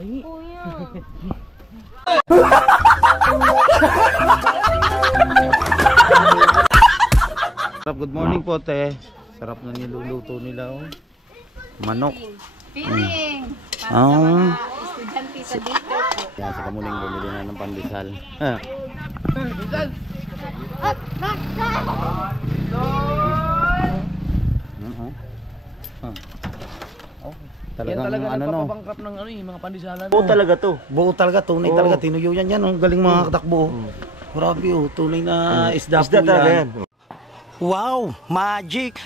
Ay. Kuya. Good morning po, te. Sarap na niluluto nila, oh. Manok. Feeling. Para Ah. sa mga estudyante sa dito po. Yan, sa kamuling bumili na ng pandesal. Talagang ano no. Napapabangkrap ng ano yung mga pandisalan. Buo talaga to. Buo talaga, tunay talaga. Tinuyo yan yan. Ang galing mga katakbo. Grabe oh, tunay na isda po yan. Wow, magic!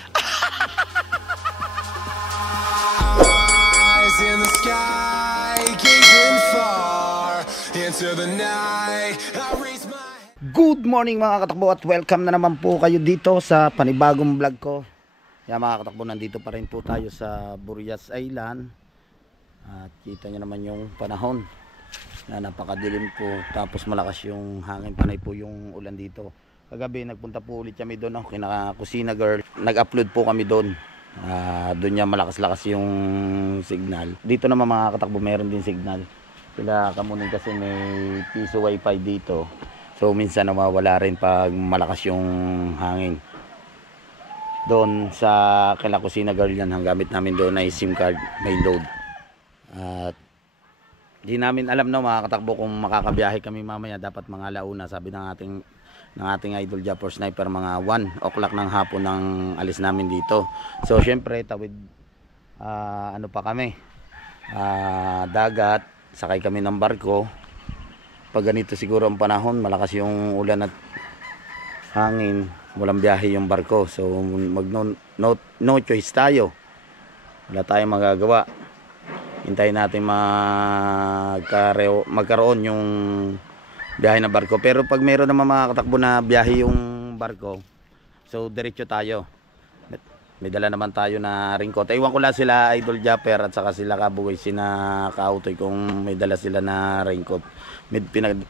Eyes in the sky, gazing far into the night. I raise my Good morning mga katakbo at welcome na naman po kayo dito sa panibagong vlog ko. Yan mga katakbo, nandito pa rin po tayo sa Burias Island. At kita nyo naman yung panahon na napakadilim po. Tapos malakas yung hangin, panay po yung ulan dito. Kagabi nagpunta po ulit kami doon, no? Kina Kusina Girl. Nag-upload po kami doon. Doon niya malakas-lakas yung signal. Dito naman mga katakbo meron din signal. Sila kamunin kasi may piso wifi dito. So minsan nawawala rin pag malakas yung hangin. Doon sa kila Kusina Girl yan, ang gamit namin doon ay SIM card, may load. At di namin alam no mga katakbo kung makakabiyahe kami mamaya, dapat mga alauna, sabi ng ating idol Japper Sniper, mga 1 o'clock ng hapon ng alis namin dito. So syempre tawid ano pa kami, dagat, sakay kami ng barko. Pag ganito siguro ang panahon, malakas yung ulan at hangin, walang biyahe yung barko. So no choice tayo, wala tayong magagawa. Hintayin natin magkaroon yung biyahe na barko. Pero pag meron naman mga katakbo na biyahe yung barko, so diretso tayo. May dala naman tayo na raincoat. Ewan ko lang sila Idol Japper at saka sila Kabugoy, sina Kautoy kung may dala sila na raincoat.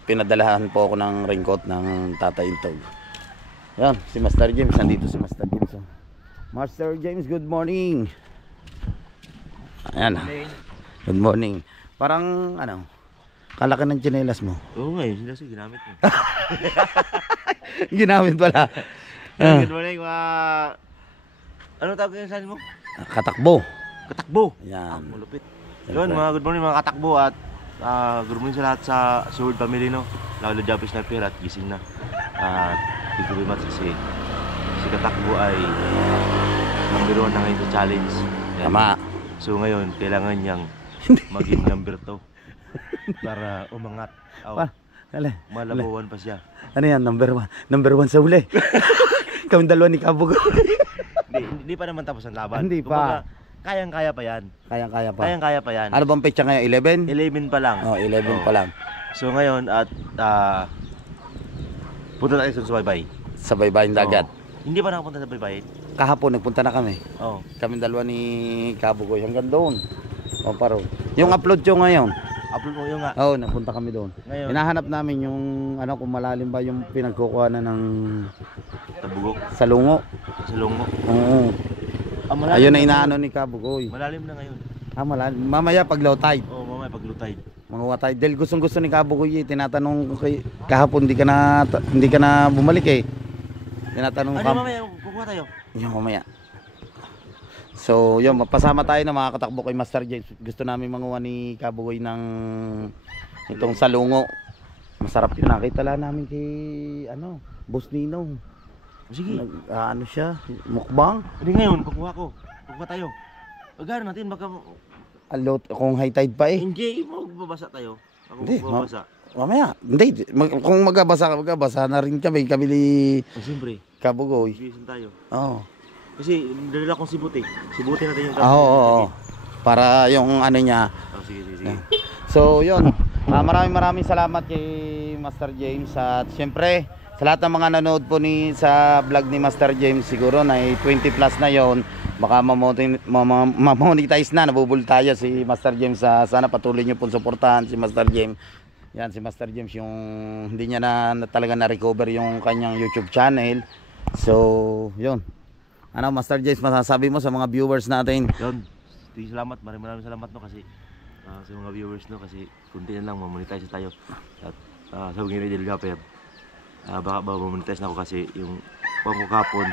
Pinadalahan po ako ng raincoat ng Tatay Intog. Yan, si Master James, nandito si Master James. Oh. Master James, good morning. Ayan. Good morning. Parang ano, kalaki ng tsinelas mo. Oo nga, yun kasi ginamit mo. Ginamit pala. Good morning mga... Ano tawag yung saan mo? Katakbo. Katakbo. Yan. Malupit. Yun mga good morning mga katakbo at good morning sa lahat sa Sword family, no. Lalo Japper Sniper at gising na. At thank you very much kasi si katakbo ay number 1 na ngayon sa challenge. Yan. Tama. So ngayon kailangan niyang maging number 2 para umangat. Malabawan pa siya. Ano yan? Number 1. Number 1 sa uli. Kaming dalawa ni Kabugoy. Hindi pa naman tapos ang laban. Hindi pa. Kumbaga, kayang-kaya pa yan. Kayang-kaya pa. Kayang-kaya pa yan. Ano bang petsa ngayon? 11? 11 pa lang. Oh, 11 pa lang. So ngayon at punta tayo sa baybay. Sa baybayin dagat. Hindi pa nakapunta sa baybay. Kahapon nagpunta na kami. Oo. Kaming dalawa ni Kabugoy hanggang doon. O paro. Yung upload ko ngayon. Upload mo yung nga. Oo, napunta kami doon. Ngayon. Hinahanap namin yung ano, kung malalim ba yung pinagkukuha na ng Tabugok. salungo. Sa Longo. Oo. Malalim Ayun na na inaano ni Kabugoy. Malalim na ngayon. Malalim. Mamaya pag low tide. Oo, mamaya pag low tide. Mga watay. Dahil gustong gusto ni Kabugoy, tinatanong ko kay kahapon hindi ka na bumalik eh. Tinatanong Ano mamaya kukuha tayo? Yung mamaya. So, yun, mapasama tayo na mga katakbo kay Master James. Gusto namin manguha ni Kabugoy ng itong salungo. Masarap yun. Nakita lang namin kay Boss Ninong. Sige. Ano siya? Mukbang? Hindi ngayon, kukuha ko. Kukuha tayo. Pagkano natin baka Alot, kung high tide pa eh. hindi magbabasa tayo. Ako Hindi, magbabasa. Mamaya. Hindi. Kung magabasa na rin kami ni Siyempre. Kabugoy. Bisan tayo. Oo. Kasi dala kong sibuti. Sibuti natin yung Oo. Para yung ano niya. Sige. So, yun. Maraming salamat kay Master James. At syempre, sa lahat ng mga nanood po sa vlog ni Master James, siguro na 20 plus na yon, baka mamonetize na, nabubul tayo si Master James. Sana patuloy nyo po suportahan si Master James. Yan, si Master James, yung hindi niya na talaga na-recover yung kanyang YouTube channel. So, yun. Ano, Master James, masasabi mo sa mga viewers natin? Yun. Salamat. Maraming salamat no kasi sa mga viewers no kasi kunti na lang mamonetize tayo. At sabi ni Idol Japper, baka ba mamonetize na ako kasi yung pang ko kapon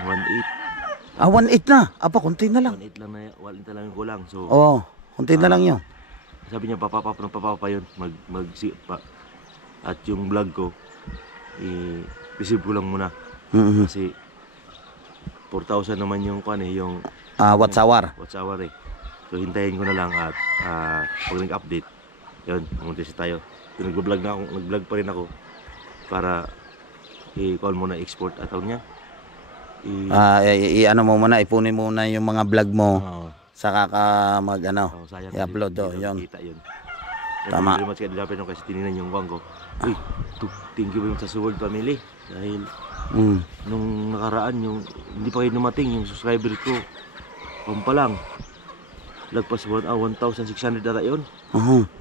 1.8. 1.8 na. Apa, konti na lang. 1.8 lang na 1.8 lang yung kulang. So Oo, konti na lang yun. sabi niya papapa yun pa. At yung vlog ko i-receive ko lang muna Mhm. kasi 4,000 naman yung yung Watts hour. watch hour eh. So hintayin ko na lang at pag nag-update, yun, mamuntis tayo. So, nag-vlog pa rin ako para i-call mo na export at tawag niya. Ano mo muna, ipunin muna yung mga vlog mo. Oo. Saka ka Sayang i-upload. kasi Yun. kita yun. Tama. Very much kaya dilapit nung kasi tininan yung wang ko. Uy, thank you very much sa Sword Family. Dahil nung nakaraan, hindi pa kayo dumating, yung subscriber ko, pa lang. Lagpas 1,600 ata yun.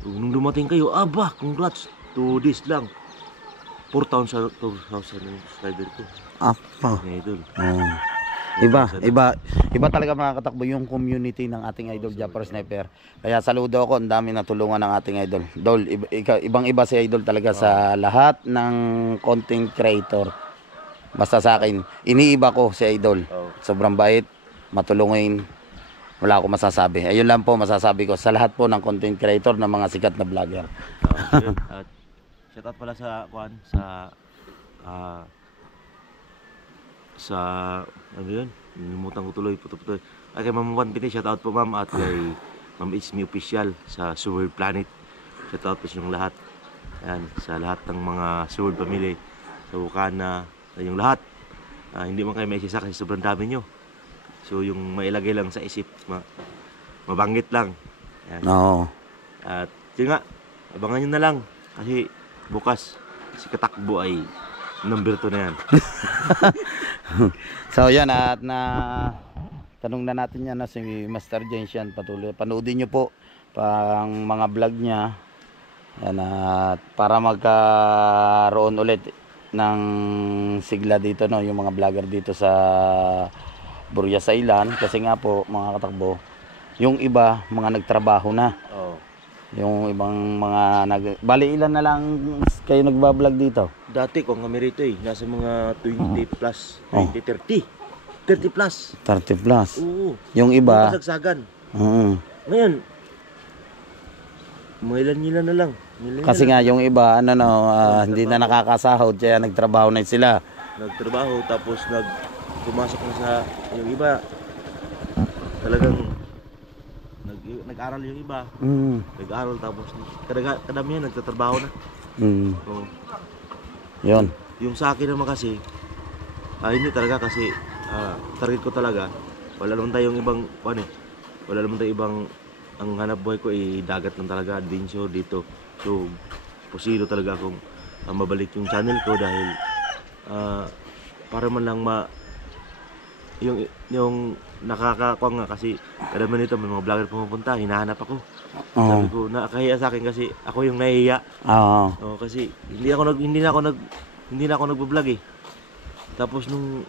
Nung dumating kayo, congrats. 2 days lang. 4,000 yung subscriber ko. Apa. Idol. Iba talaga mga katakbo yung community ng ating idol Japper Sniper. Kaya saludo ako, ang dami natulungan ng ating idol. Dol, ibang-iba si idol talaga sa lahat ng content creator. Basta sa akin, iniiba ko si idol. Sobrang bait, matulungin. Wala akong masasabi. Ayun lang po masasabi ko sa lahat po ng content creator ng mga sikat na vlogger. At shout out pala sa ano yun? Nilimutan ko tuloy, puto-puto. Kay Ma'am Juan Piti, shout out po ma'am, at kay Ma'am It's Me Official sa Sword Planet. Shout out po sa inyong lahat. Ayan, sa lahat ng mga Sword Family, sa Wakana, yung lahat. Hindi man kayo may isa kasi sobrang dami nyo. So yung mailagay lang sa isip, mabanggit lang. Ayan. Oo. At yun nga, abangan nyo na lang. Kasi bukas, si Katakbo ay number 2 na yan. So yan, at tanong na natin yan na si Master James yan. Patuloy, panoodin nyo po pang mga vlog niya. Yan, at para magkaroon ulit ng sigla dito, no, yung mga vlogger dito sa Burias Island. Kasi nga po mga katakbo, yung iba mga nagtrabaho na. Yung ibang mga bali ilan na lang kayo nagbablog dito? Dati kung kami rito nasa mga 20 plus, 20, 30 plus. 30 plus. Oo. Yung iba, Kasagsagan. Ngayon, mga ilan na lang. kasi nga yung iba, hindi na nakakasahod, kaya nagtrabaho na sila. Nagtrabaho, tapos pumasok na sa, yung iba, talagang, nag-aral yung iba. Nag-aral, tapos, kadamihan, nagtatrabaho na. So, Yun. yung sa akin naman kasi, hindi talaga kasi, target ko talaga, wala naman tayong ibang, wala naman tayong ibang, ang hanap buhay ko dagat lang talaga, adventure dito. So, posible talaga akong mabalik yung channel ko dahil para man lang yung nakakakuha nga kasi kada nito may mga vlogger pumupunta, hinahanap ako. Sabi ko, nakakahiya sa akin kasi ako yung nahihiya. Kasi hindi na ako nagbo-vlog eh. Tapos nung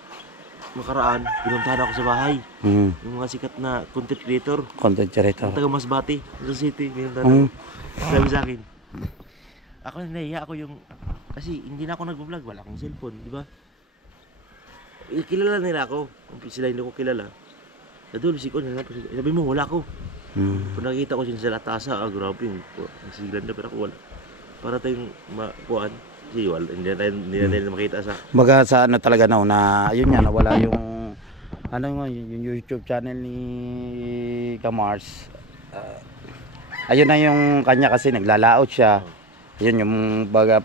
nakaraan, pinuntahan ako sa bahay. Yung mga sikat na content creator. Content creator. Taga Masbate, sa city, pinuntahan ako. Sabi sa akin, ako nahihiya ako yung, kasi hindi na ako nagbo-vlog, wala akong cellphone, di ba? Kilala nila ako, sila hindi ko kilala. Nadul, sabi mo, wala ako. Kung nakita ko sila sa latasa, grabe yung siglan na, pero ako wala. Para tayong makuhaan, kasi hindi na tayo makita sa... Baga sa talaga na yun nga, nawala yung yung YouTube channel ni Kamars. Ayun na yung kanya kasi naglalaot siya. Yun yung baga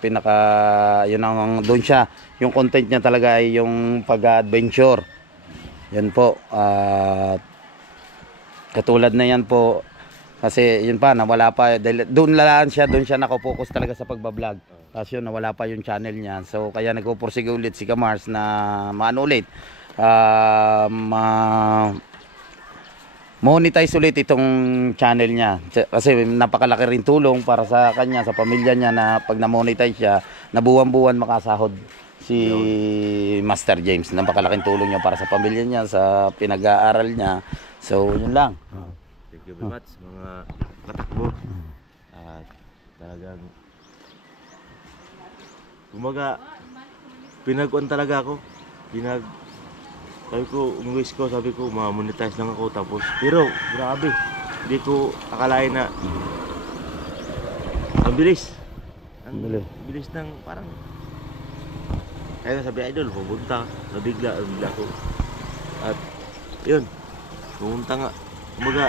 yun ang doon siya. Yung content niya talaga ay yung pag-adventure. Yan po. Katulad na yan po. Kasi yun pa, nawala pa. Doon siya nakapokus talaga sa pagbablog. Tapos yun, nawala pa yung channel niya. So kaya nagpupursige ulit si Kamars na ulit. Monetize ulit itong channel niya kasi napakalaki rin tulong para sa kanya, sa pamilya niya, na pag na-monetize siya, na buwan-buwan makasahod si Master James. Napakalaking tulong niya para sa pamilya niya, sa pinag-aaral niya. So yun lang. Thank you very much mga katakbo. At talagang kumaga pinag-on talaga ako. Sabi ko, umuwis ko, sabi ko, ma-monetize lang ako. Tapos, pero, grabe. Hindi ko akalain na ang bilis. Ang bilis ng parang kaya sabi idol, pumunta. Nabigla ko. At, yun. Pumunta nga. Kumaga,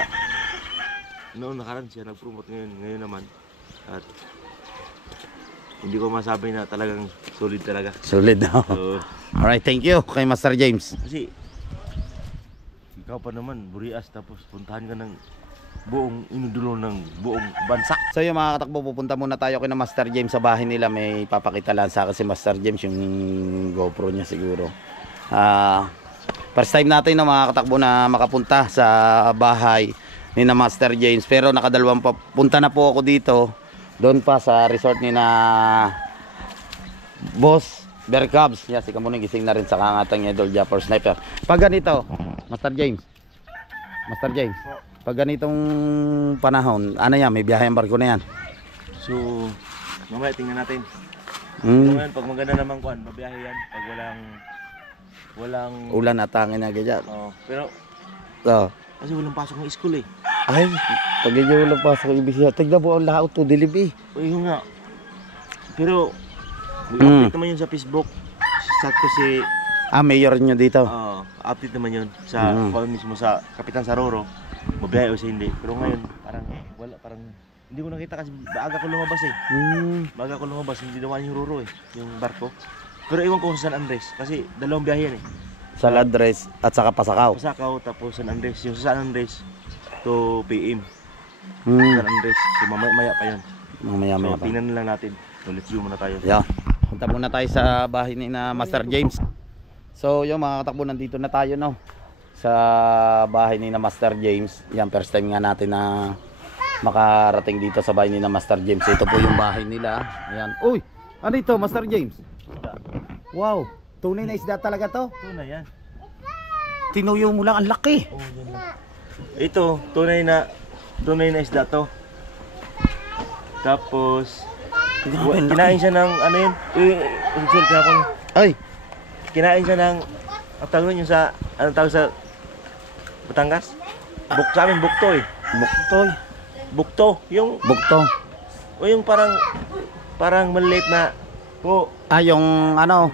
noon nakaraan siya nag-promote ngayon naman. At, hindi ko masabi na talagang solid talaga. Solid na. So, Alright, thank you kay Master James. kasi ikaw pa naman, Burias, tapos puntahan ka ng buong inudulo ng buong bansa. So yung mga katakbo, pupunta muna tayo kay Master James sa bahay nila. May papakita lang sa akin si Master James, yung GoPro niya siguro. First time natin na mga katakbo na makapunta sa bahay ni na Master James. Pero nakadalawang punta na po ako dito. Doon pa sa resort ni na Boss Bear Cubs. Yes, ikaw muna gising na rin sa kangatang niya, Idol Japper Sniper. Pag ganito, Master James, pag ganitong panahon, ano yan, may biyahe ang barko na yan. So, mamaya tingnan natin. Ngayon, pag maganda naman kuan, mabiyahe yan. Pag walang Ulan at hangin na ganyan. pero kasi walang pasok ng school eh. Ay, pag ganyan ulang pasok yung ibig siya. Tignan mo ang lahat to, dilib eh. Yun nga. Pero, update naman yun sa Facebook. Sa ko si Mayor nyo dito. update naman yun sa mismo sa Kapitan Saroro. Mabiyahe o sa hindi. Pero ngayon, parang wala, parang hindi ko nakita kasi maaga ko lumabas eh. Maaga ko lumabas, hindi naman yung Roro eh, yung barko. Pero iwan ko sa San Andres kasi dalawang biyahe yan eh. Sa Ladres at saka Pasakaw. Pasakaw tapos San Andres. Yung sa San Andres to PM. Hmm. San Andres. So mamaya pa yun. Mamaya-maya So pa. tingnan na lang natin. So let's go muna tayo. Yeah. Punta muna tayo sa bahay ni na Master James. So yung mga katakbo, nandito na tayo no. Sa bahay ni na Master James. Yan, first time nga natin na makarating dito sa bahay ni na Master James. Ito po yung bahay nila. Ayan. Uy! Ano ito, Master James? Wow! Tunay na isda talaga to. Ito na yan. Tinuyo mo lang, ang laki. Oh, yan na. Ito, tunay na isda to. Tapos kinain siya ng ano yun? Ay! Kinain siya ng ang tawag nun yung sa anong tawag sa Batangas? Sa amin bukto eh. Buktoy. Bukto, yung Bukto. o yung parang maliit na po. Yung ano,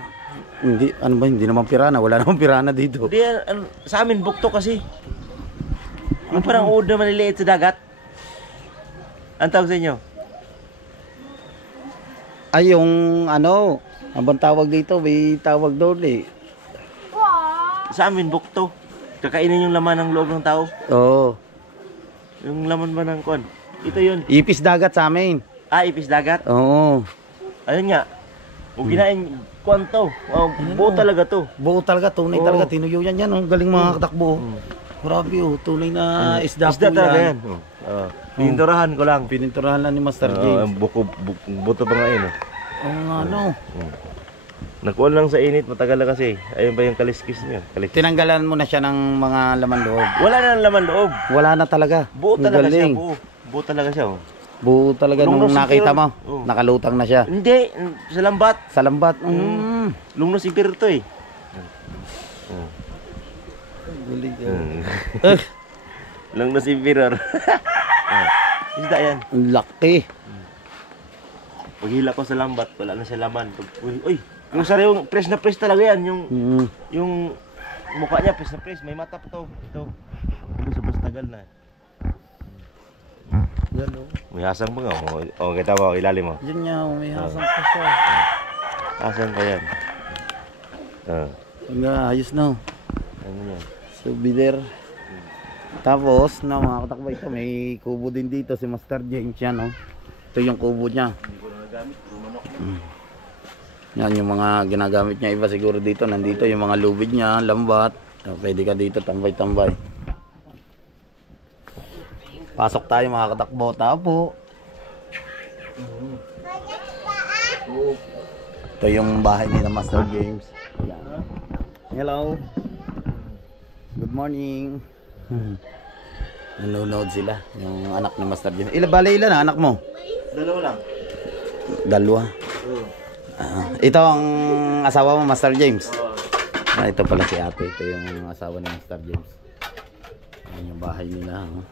hindi, ano ba, hindi naman pirana, wala namang pirana dito. Hindi, sa amin bukto kasi. Yung parang uod na maliliit sa dagat. Ang tawag sa inyo? Yung ano, ang bang tawag dito, may tawag doon eh. Sa amin bukto. Kakainin yung laman ng loob ng tao. Oo. Yung laman ba ng kon? Ito yun. Ipis dagat sa amin. Ipis dagat. Oo. Ayun nga. Kung kinain, kuwan to. Buo talaga to. Buo talaga, tunay Oo. talaga, tinuyo yan yan. Ang galing mga katakbo. Grabe oh, tunay na isda po Isda talaga yan. yan. Pininturahan ko lang. Pininturahan lang ni Master James. Buto pa nga yun. Ano? Nakuha lang sa init, matagal na kasi. Ayun ba yung kaliskis niya? Tinanggalan mo na siya ng mga laman loob. Wala na laman loob. Wala na talaga. Buo Ang talaga siya. galing. Buo talaga siya. Buo talaga nung Lungnos nakita mo. imperial. Oo. Nakalutang na siya. Hindi, sa lambat. Sa lambat. Lungnos imperial to eh. Galing. Lungnos imperial. Isda yan. Ang laki. Paghila ko sa lambat, wala na siya laman. Uy, yung sariwang press na press talaga yan. Yung mukha niya press na press. May mata pa to. Ito. Ito sobrang tagal na. Yan o. May hasang ba nga? Kita mo, ilalim mo. Yan niya, may hasang pa siya. Hasang pa yan. Ang ayos na. Ano yan? Souvenir. Tapos, na mga katakbo, ito may kubo din dito si Master James yan, no? Ito yung kubo niya. Hindi ko na nagamit. Rumanok. Yan yung mga ginagamit niya. Iba siguro dito. Nandito yung mga lubid niya, lambat. Pwede ka dito tambay-tambay. Pasok tayo mga katakbo. Tapo. Ito yung bahay nila Master James. Hello. Good morning. Nanonood sila. Yung anak ni Master James. Bale ilan na anak mo? Dalawa lang. Dalawa. Oo. Ito ang asawa mo, Master James. Oo. Ito pala si ate. Ito yung asawa ni Master James. Ayan yung bahay nila. Oh.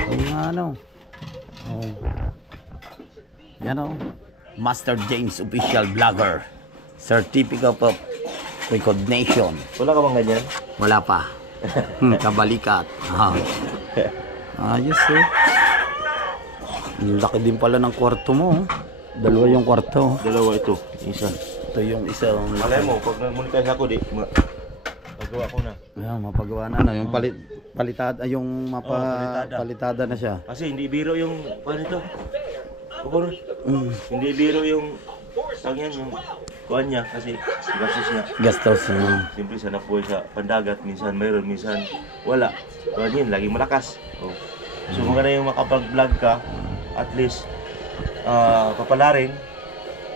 Oo nga, ano. Oh. Yan o. Master James Official Vlogger. Certificate of Recognition. Wala ka bang ganyan? Wala pa. Kabalikat. Ayos eh. Ang laki din pala ng kwarto mo. Dalawa yung kwarto. Dalawa ito. Isa. Ito yung isa. Malay mo, pag nag-monetize ako, magawa ko na. Ayan, mapagawa na. Yung palitada, yung palitada na siya. Kasi hindi biro yung, ano ito? Mm. Hindi biro yung, yung kuhan niya, kasi gastos niya. Gastos. Siyempre sa napuhay sa pandagat, minsan mayroon, minsan wala. Kuhan yun, laging malakas. Oh. So kung na yung makapag-vlog ka, at least, kapalarin,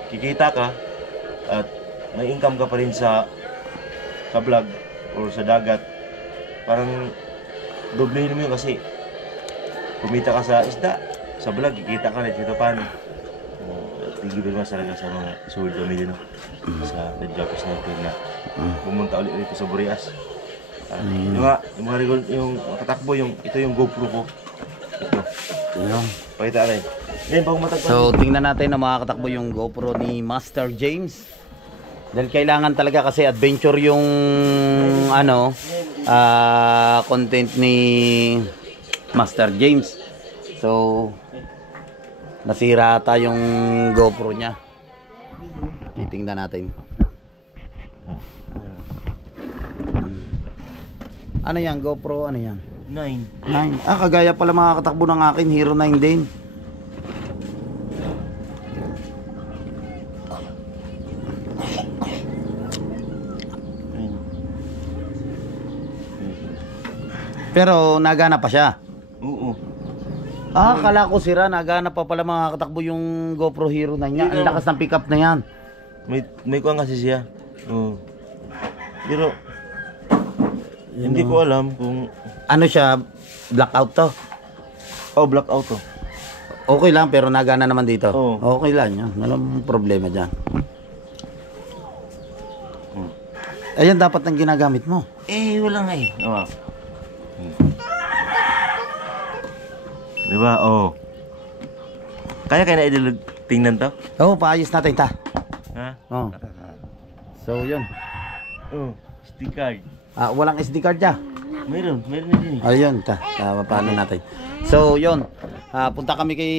kikita ka, at may income ka pa rin sa vlog or sa dagat. Parang doblehin mo yun kasi kumita ka sa isda, sa vlog, kikita ka rin, ito paano. Thank you very much talaga sa mga Sword Family, no? Sa The Japanese Sniper na pumunta ulit dito sa Burias. Yung mga yung katakbo, ito yung GoPro ko. Ito. Ayan. Pakita rin. Ngayon, pag matagpan. So, tingnan natin na makakatakbo yung GoPro ni Master James. Dahil kailangan talaga kasi adventure yung content ni Master James. So, nasira ata yung GoPro niya. Titingnan natin. Ano yan? GoPro? Ano yan? 9. 9. Kagaya pala makakatakbo ng akin. Hero 9 din. Pero nagana pa siya. Oo. Akala ko sira, nagana pa pala makakatakbo yung GoPro Hero 9 niya. Ang lakas ng pickup na yan. May kuha kasi siya. Oo. Pero hindi ko alam kung Ano siya, blackout to. blackout to. Okay lang, pero nagana naman dito. Oo. Okay lang yan. Walang problema dyan. Ayan dapat ang ginagamit mo. Wala nga eh. Diba? Oo. Kaya na idol tingnan to? Oo, paayos natin ta. Ha? Oo. So, yun. Oo. SD card. Walang SD card dyan. Meron na din eh. Ayun, paano natin. So, yun. Punta kami kay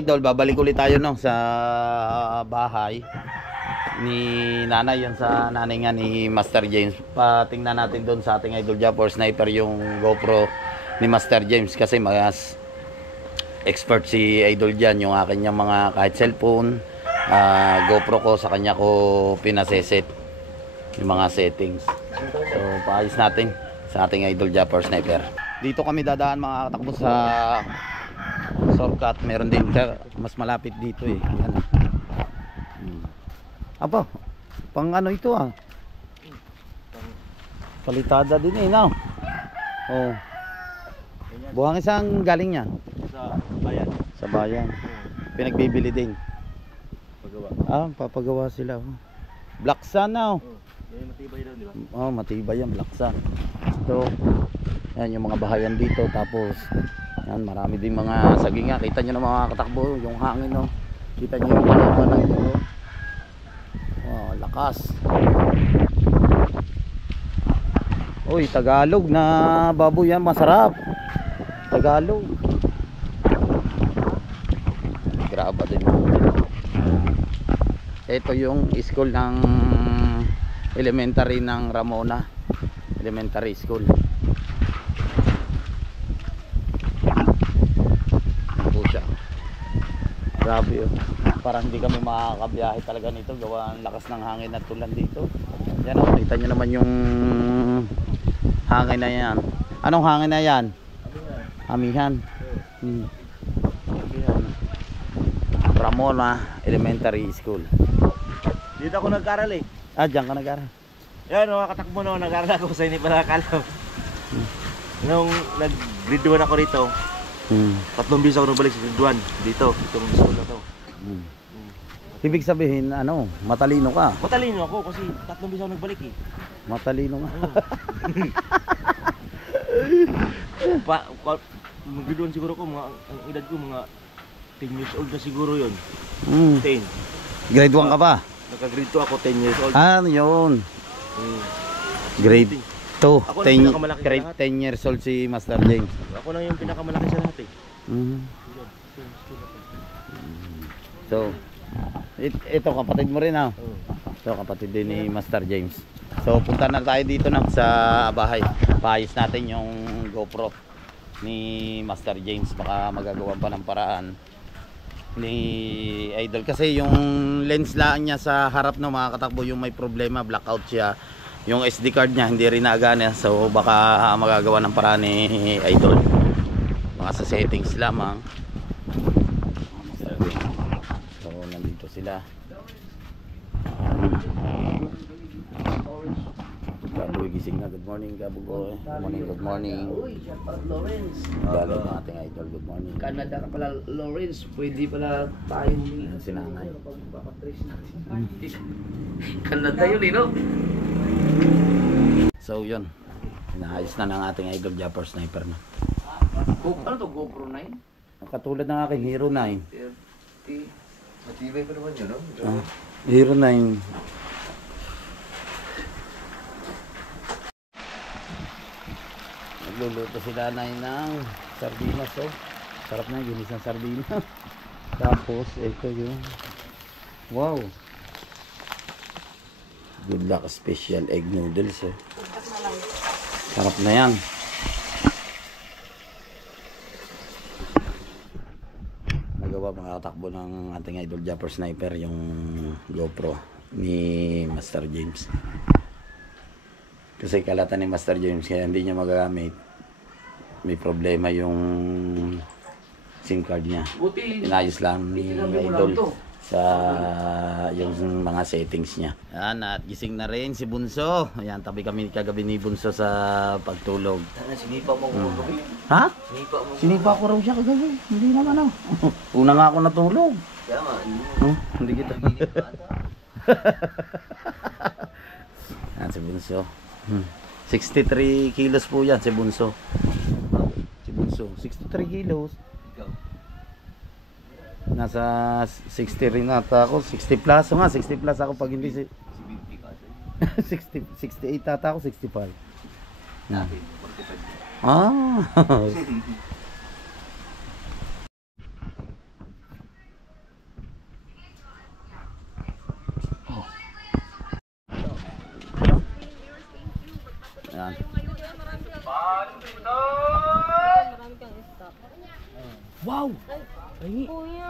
Idol. Babalik ulit tayo no, sa bahay ni nanay. Yan sa nanay nga ni Master James. Patingnan natin doon sa ating Idol Japper Sniper yung GoPro ni Master James. Kasi mas expert si Idol dyan. Yung akin yung mga kahit cellphone, GoPro ko, sa kanya ko pinaseset yung mga settings. So, paayos natin sa ating Idol Japper Sniper. Dito kami dadaan mga katakbo sa shortcut. Meron din mas malapit dito eh. Yan. Aba, pang ano ito palitada din eh, no? Oh. Buhang isang galing niya Sa bayan. sa bayan. Pinagbibili din. Pagawa. Papagawa sila. Black Sun now. Matibay daw, di ba? Matibay yan, Black Sun. So, yan yung mga bahayan dito. Tapos, yan, marami din mga saginga. Kita nyo na mga katakbo, yung hangin, no? Kita nyo yung palaban na ito, no? Lakas. Uy, Tagalog na baboy yan, masarap. Tagalog. Graba din. Ito yung school ng elementary ng Ramona Elementary School. Ito siya. Grabe yun. Parang hindi kami makakabiyahe talaga nito. Gawa ang lakas ng hangin at tulan dito. Yan o, kita nyo naman yung hangin na yan. Anong hangin na yan? Amihan. Ramona Elementary School. Dito ako nag-aral eh. Diyan ka nag-aral. Yan, mga katakbo no, nag-aral ako sa hindi pala akala. Nung nag-grade 1 ako rito, 3 beses ako nabalik sa Duan dito, itong school na to. Ibig sabihin, ano, matalino ka. Matalino ako kasi 3 beses ako nagbalik eh. Matalino nga. Magbiduan siguro ko, ang edad ko mga 10 years old na siguro yun. 10. Grade 1 ka pa? Nagka-grade 2 ako, 10 years old. Ano yun? Grade 2. Ako lang pinakamalaki sa Grade lahat. 10 years old si Master James. Ako lang yung pinakamalaki sa lahat eh. So, ito kapatid mo rin, ha? Ito kapatid din ni Master James. So, punta na tayo dito na sa bahay. Paayos natin yung GoPro ni Master James. Baka magagawa pa ng paraan ni Idol. Kasi yung lens laan niya sa harap ng mga katakbo, yung may problema, blackout siya. Yung SD card niya hindi rin nagana. So, baka magagawa ng paraan ni Idol. Baka sa settings lamang. So, nandito sila. Gaboy gising na. Good morning, Gaboy. Good morning, good morning. Lawrence. Galing ng ating Idol. Good morning. Canada ka pala, Lawrence. Pwede pala tayo humingi. Ayan si nanay. Canada yun eh, no? So, yun. Inaayos na ng ating Idol Japper Sniper na. Ano to, GoPro 9? Katulad ng aking Hero 9. 30. Matibay pa naman yun, no? Hero 9. Nagluluto sila na ng sardinas, oh. Sarap na, ginis ng sardinas. Tapos, ito yung wow, good luck special egg noodles, oh. Sarap na yan. Nagawa makakatakbo ng ating Idol Japper Sniper yung GoPro ni Master James. Kasi kalatan ni Master James kaya hindi niya magagamit. May problema yung SIM card niya. Buti, Inayos lang ni sinabi mo lang Idol to. sa yung mga settings niya. Yan, at gising na rin si Bunso. Ayan, tabi kami kagabi ni Bunso sa pagtulog. Sinipa mo ko gabi. Ha? Sinipa mo. Sinipa ko raw siya kagabi. Hindi naman, oh. Una nga ako natulog. Kaya nga, Hindi kita. Yan si Bunso. 63 kilos po yan si Bunso. Si Bunso, 63 kilos. ikaw. Nasa 60 rin ata ako. 60 plus. O nga, 60 plus ako pag hindi si... Si 50 ka. 60, 68 ata ako, 65. Yan. Natin, 45. Ah! Yan. Wow! Kuya.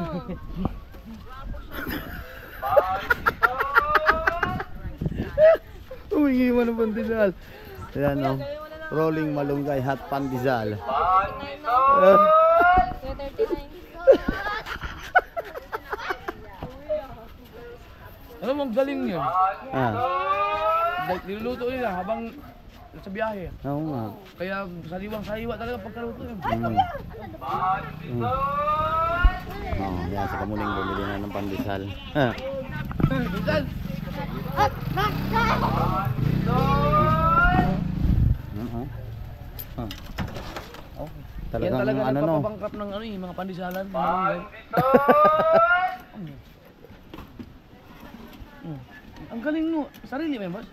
Umingi mo ng pandesal. Ayan, no? Rolling malunggay hot pandesal. Kuya, 39. Alam mo, ang galing yun. Ah, Niluluto nila habang sa biyahe. oo nga. Kaya sariwang-sariwa talaga pagkaluto yun. Oh, yan sa Kamuning bumili na ng pandesal. Minsan, Oh, yan talagang talaga ano, no? nagpapabangkrap ng ano, mga pandisalan. Malunggay. Ang galing mo. Sarili mo yun, boss?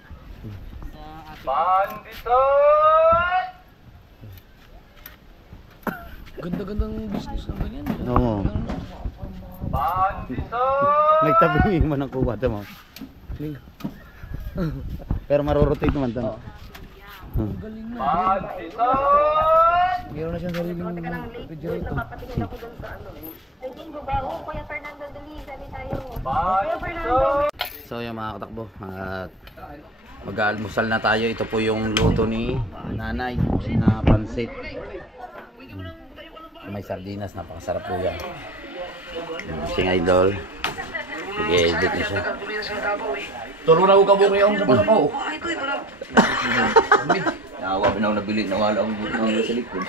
Ganda-gandang business ng ganyan. Oo. Nagtabi mo ng kuha, mo. Pero marorotate naman to. Ang galing na. Meron na siyang sariling refrigerator. Kuya Fernando, dali. Dali tayo. Kuya Fernando. So yung mga katakbo, at mag-aalmusal na tayo. Ito po yung luto ni nanay na pansit. May sardinas, napakasarap po yan. Sing Idol. Sige-edit niya siya. Turo na ko ka buki ako sa pasapaw. Nawa, binaw nabili. Nawala ako buki sa likod.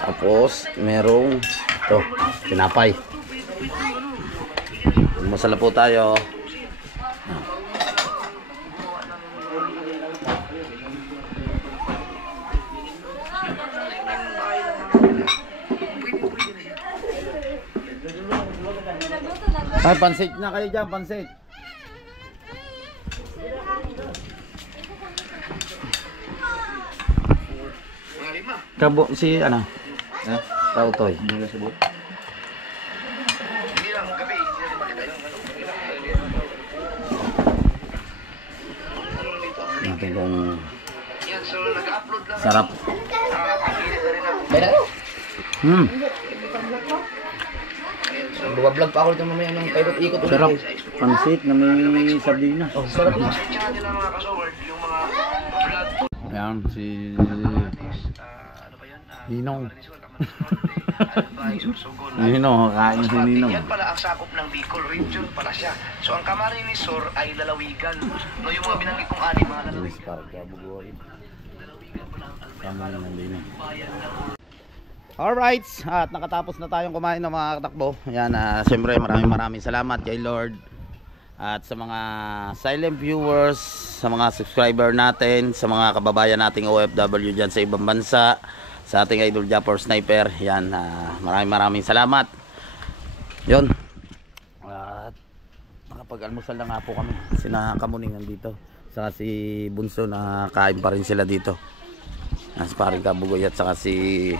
Tapos, merong ito, tinapay. Masala po tayo. Ay, pansit na kayo dyan, pansit. Kabo si ano? Tautoy. Natin kung sarap. Buwa-vlog pa ako dito mamaya ng paikot-ikot. Sarap. Pansit na may sardinas. Oh, sarap na. Ayan, si Ninong. Ninong, kain si Ninong. Yan pala ang sakop ng Bicol region pala siya. So ang Camarines Sur ay lalawigan. No, yung mga binanggit kong anim, mga lalawigan. Alright, at nakatapos na tayong kumain ng mga katakbo. Ayan, siyempre maraming salamat kay Lord. At sa mga silent viewers, sa mga subscriber natin, sa mga kababayan nating OFW dyan sa ibang bansa, sa ating idol Japper Sniper, yan, maraming salamat. Yun. At nakapag-almusal na nga po kami. Sina Kamuning nandito. Saka si Bunso, na kain pa rin sila dito. Si paring Kabugoy at saka si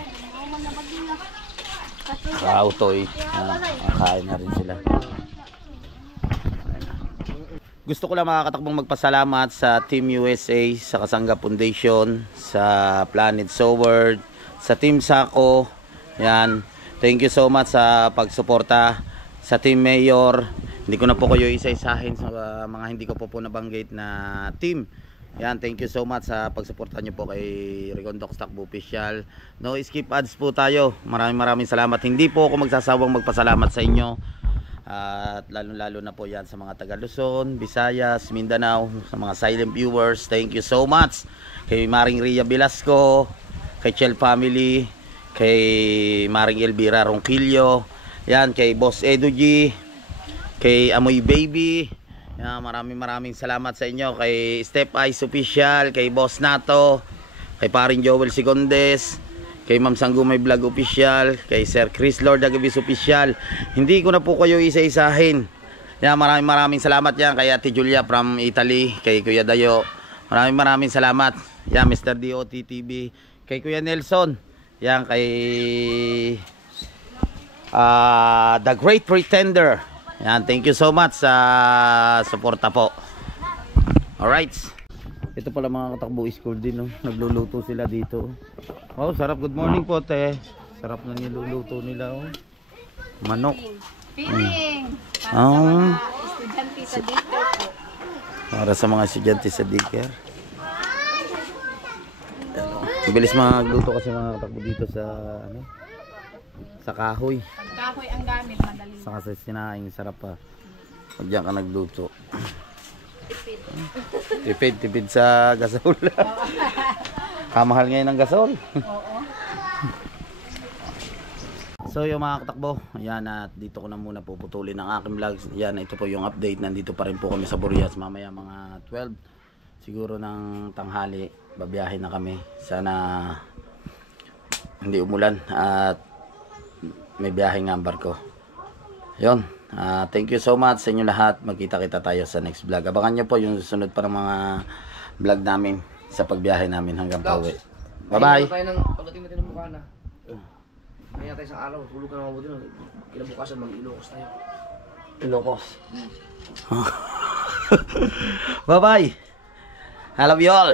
Kautoy, kain na rin sila. Gusto ko lang mga katakbong magpasalamat sa Team USA, sa Kasangga Foundation, sa Planet Soward, sa Team Sako. Yan. Thank you so much sa pagsuporta sa Team Mayor. Hindi ko na po kayo isa-isahin sa mga hindi ko po nabanggit na team. Yan, thank you so much sa pagsuporta nyo po kay Ricondox Takbo Official. No skip ads po tayo. Maraming salamat. Hindi po ako magsasawang magpasalamat sa inyo. At lalo na po yan sa mga taga Luzon, Visayas, Mindanao, sa mga silent viewers. Thank you so much. Kay Maring Ria Velasco, kay Chel Family, kay Maring Elvira Ronquillo, yan, kay Boss Edu G, kay Amoy Baby. Yan, maraming salamat sa inyo. Kay Step Eyes Official, kay Boss Nato, kay Paring Joel Sigondes, kay Ma'am Sanggumay Vlog Official, kay Sir Chris Lord Agabis Official. Hindi ko na po kayo isa-isahin. Yan, maraming salamat yan. Kay Ate Julia from Italy, kay Kuya Dayo. Maraming salamat. Yan, Mr. DOT TV, kay Kuya Nelson. Yan, kay The Great Pretender. Yan, thank you so much sa suporta po. Alright. Ito pala mga katakbo school din, no? Nagluluto sila dito. Oh, sarap. Good morning po, te. Sarap na niluluto nila, oh. Manok. Feeling. Oh. Estudyante sa dito po. Para sa mga estudyante sa daycare. Mabilis magluto kasi mga katakbo dito sa ano? Sa kahoy. Kahoy ang gamit, madali. Saka sa sinaing, sarap pa. Pag diyan ka nagluto. Tipid sa gasol. Kamahal ngayon ng gasol. Oo. So yung mga katakbo, ayan, at dito ko na muna puputulin ang aking vlog. Yan, ito po yung update. Nandito pa rin po kami sa Burias. Mamaya mga 12 siguro ng tanghali, babiyahe na kami. Sana hindi umulan at may biyahe nga ang barko. Yun. Thank you so much sa inyo lahat. Magkita-kita tayo sa next vlog. Abangan nyo po yung susunod pa ng mga vlog namin sa pagbiyahe namin hanggang pauwi. Bye-bye! Pagdating natin ng mukha na. Kaya tayo sa araw, tulog ka na mabuti nun. Kinabukasan, mag-Ilocos tayo. Ilocos. Bye-bye! I love you all!